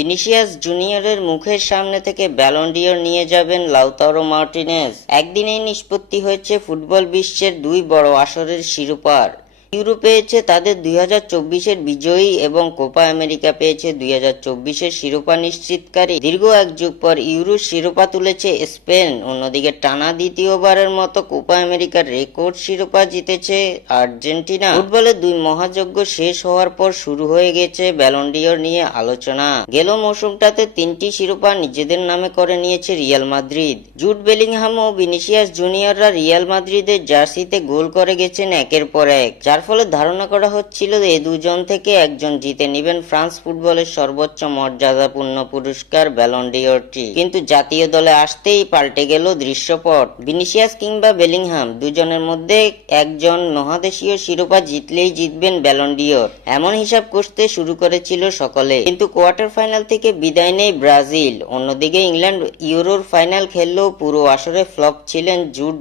Vinicius জুনিয়রের মুখের সামনে থেকে ব্যালন ডিওর নিয়ে যাবেন লাউতারো মার্টিনেজ। একদিনেই নিষ্পত্তি হয়েছে ফুটবল বিশ্বের দুই বড় আসরের শিরোপার। ইউরো পেয়েছে তাদের 2024-এর বিজয়ী এবং কোপা আমেরিকা পেয়েছে 2024-এর শিরোপা নিশ্চিতকারী। দীর্ঘ এক যুগ পর ইউরোর শিরোপা তুলেছে স্পেন। অন্যদিকে টানা দ্বিতীয়বারের মতো কোপা আমেরিকার রেকর্ড শিরোপা জিতেছে আর্জেন্টিনা। ফুটবলের দুই মহাযজ্ঞ শেষ হওয়ার পর শুরু হয়ে গেছে ব্যালন ডিওর নিয়ে আলোচনা। গেল মৌসুমটাতে 3টি শিরোপা নিজেদের নামে করে নিয়েছে রিয়াল মাদ্রিদ। জুড বেলিংহাম ও ভিনিসিয়াস জুনিয়ররা রিয়াল মাদ্রিদের জার্সিতে গোল করে গেছেন একের পর এক, যার ফলে ধারণা করা হচ্ছিল এই দুজন থেকে একজন জিতে নেবেন ফ্রান্স ফুটবলের সর্বোচ্চ মর্যাদাপূর্ণ পুরস্কার ব্যালন ডিওরটি। কিন্তু জাতীয় দলে আসতেই পাল্টে গেল দৃশ্যপট। ভিনিসিয়াস কিংবা বেলিংহাম দুজনের মধ্যে একজন মহাদেশীয় শিরোপা জিতলেই জিতবেন ব্যালন ডিওর, এমন হিসাব করতে শুরু করেছিল সকলে। কিন্তু কোয়ার্টার ফাইনাল থেকে বিদায় নেয় ব্রাজিল। অন্যদিকে ইংল্যান্ড ইউরোর ফাইনাল খেললেও পুরো আসরে ফ্লপ ছিলেন জুড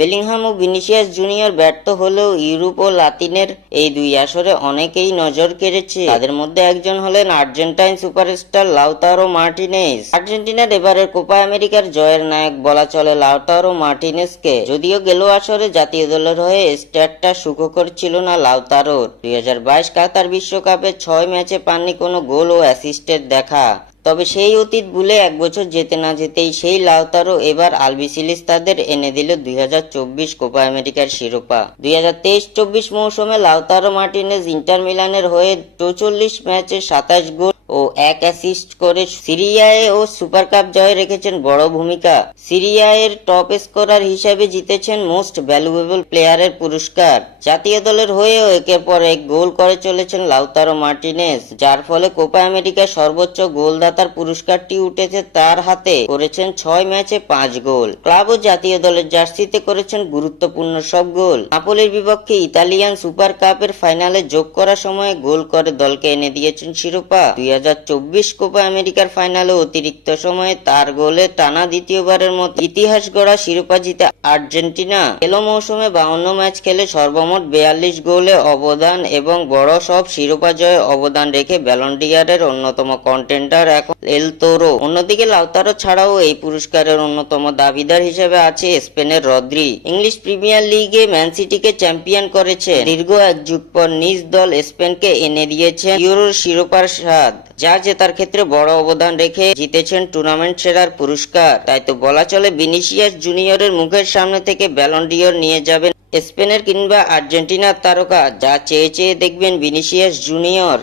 বেলিংহাম ও ভিনিসিয়াস জুনিয়র ব্যর্থ হলেও ইউরোপ ও লাতিনের এই দুই আসরে অনেকেই নজর কেড়েছে। তাদের মধ্যে একজন হলেন আর্জেন্টাইন সুপারস্টার লাউতারো মার্টিনেজ। আর্জেন্টিনার এবারের কোপা আমেরিকার জয়ের নায়ক বলা চলে লাউতারো মার্টিনেজকে। যদিও গেল আসরে জাতীয় দলের হয়ে স্ট্যাটটা সুখকর ছিল না লাউতারোর। 2022 কাতার বিশ্বকাপে 6 ম্যাচে পাননি কোনো গোল ও অ্যাসিস্টের দেখা। তবে সেই অতীত ভুলে এক বছর যেতে না যেতেই সেই লাউতারো এবার আলবিসেলেস তাদের এনে দিল 2024 কোপা আমেরিকার শিরোপা। 2023-24 মৌসুমে লাউতারো মার্টিনেজ ইন্টার মিলানের হয়ে 44 ম্যাচে 27 গোল ও 1 অ্যাসিস্ট করে সিরিয়ায় ও সুপার কাপ জয়ে রেখেছেন বড় ভূমিকা। সিরিয়ায়ের টপ স্কোরার হিসেবে জিতেছেন মোস্ট ভ্যালুয়েবল প্লেয়ারের পুরস্কার। জাতীয় দলের হয়েও একের পর এক গোল করে চলেছেন লাউতারো মার্টিনেজ, যার ফলে কোপা আমেরিকার সর্বোচ্চ গোলদাতার পুরস্কারটি উঠেছে তার হাতে। করেছেন 6 ম্যাচে 5 গোল। ক্লাব ও জাতীয় দলের জার্সিতে করেছেন গুরুত্বপূর্ণ সব গোল। নাপোলির বিপক্ষে ইতালিয়ান সুপার কাপের ফাইনালে যোগ করার সময় গোল করে দলকে এনে দিয়েছেন শিরোপা। 2024 কোপা আমেরিকার ফাইনালে অতিরিক্ত সময়ে তার গোলে টানা দ্বিতীয়বারের মতো ইতিহাস গড়া শিরোপা জিতে আর্জেন্টিনা। গেল মৌসুমে 52 ম্যাচ খেলে সর্বমোট 42 গোলে অবদান এবং বড় সব শিরোপা জয়ে অবদান রেখে ব্যালন ডিওরের অন্যতম কন্টেন্ডার এখন এল তোরো। অন্যদিকে লাউতারো ছাড়াও এই পুরস্কারের অন্যতম দাবিদার হিসেবে আছে স্পেনের রদ্রি। ইংলিশ প্রিমিয়ার লিগে ম্যান সিটিকে চ্যাম্পিয়ন করেছে। দীর্ঘ এক যুগ পর নিজ দল স্পেনকে এনে দিয়েছে ইউরোর শিরোপার স্বাদ, যা জেতার ক্ষেত্রে বড় অবদান রেখে জিতেছেন টুর্নামেন্ট সেরার পুরস্কার। তাই তো বলা চলে ভিনিসিয়াস জুনিয়রের মুখের সামনে থেকে ব্যালন ডিওর নিয়ে যাবেন স্পেনের কিংবা আর্জেন্টিনার তারকা, যা চেয়ে চেয়ে দেখবেন ভিনিসিয়াস জুনিয়র।